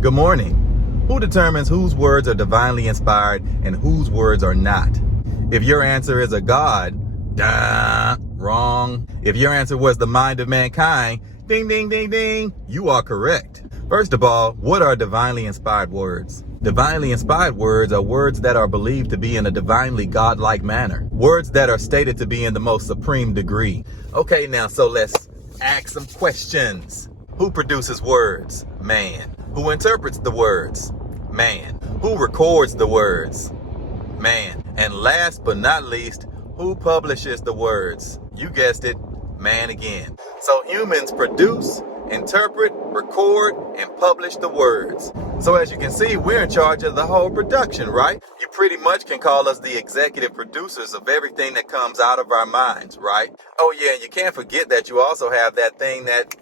Good morning. Who determines whose words are divinely inspired and whose words are not? If your answer is a God, wrong. If your answer was the mind of mankind, ding, ding, ding, ding, you are correct. First of all, what are divinely inspired words? Divinely inspired words are words that are believed to be in a divinely godlike manner. Words that are stated to be in the most supreme degree. Okay, now, so let's ask some questions. Who produces words? Man. Who interprets the words? Man. Who records the words? Man. And last but not least, who publishes the words? You guessed it, man again. So humans produce, interpret, record, and publish the words. So as you can see, we're in charge of the whole production, right? You pretty much can call us the executive producers of everything that comes out of our minds, right? Oh yeah, and you can't forget that you also have that thing that,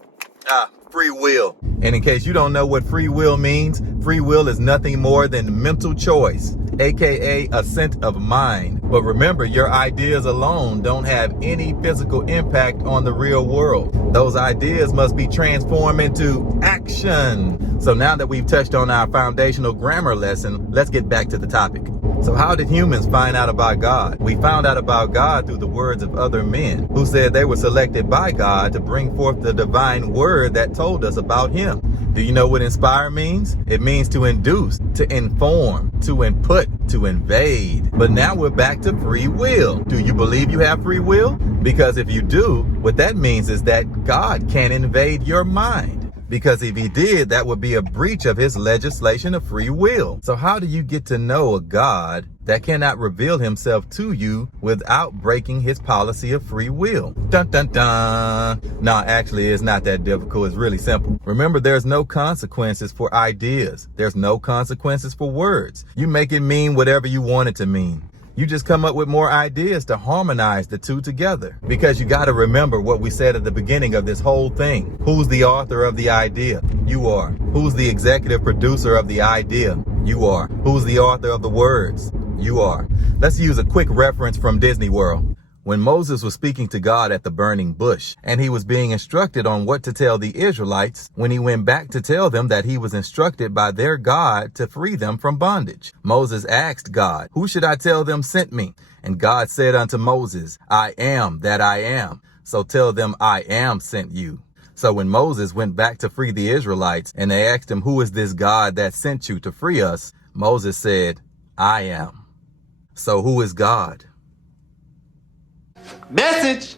free will. And in case you don't know what free will means, free will is nothing more than mental choice, aka assent of mind. But remember, your ideas alone don't have any physical impact on the real world. Those ideas must be transformed into action. So now that we've touched on our foundational grammar lesson, let's get back to the topic. So how did humans find out about God? We found out about God through the words of other men who said they were selected by God to bring forth the divine word that told us about him. Do you know what inspire means? It means to induce, to inform, to input, to invade. But now we're back to free will. Do you believe you have free will? Because if you do, what that means is that God can invade your mind. Because if he did, that would be a breach of his legislation of free will. So how do you get to know a God that cannot reveal himself to you without breaking his policy of free will? Dun, dun, dun. No, actually, it's not that difficult. It's really simple. Remember, there's no consequences for ideas. There's no consequences for words. You make it mean whatever you want it to mean. You just come up with more ideas to harmonize the two together. Because you got to remember what we said at the beginning of this whole thing. Who's the author of the idea? You are. Who's the executive producer of the idea? You are. Who's the author of the words? You are. Let's use a quick reference from Disney World. When Moses was speaking to God at the burning bush, and he was being instructed on what to tell the Israelites, when he went back to tell them that he was instructed by their God to free them from bondage, Moses asked God, "Who should I tell them sent me?" And God said unto Moses, "I am that I am. So tell them I am sent you." So when Moses went back to free the Israelites, and they asked him, "Who is this God that sent you to free us?" Moses said, "I am." So who is God? Message.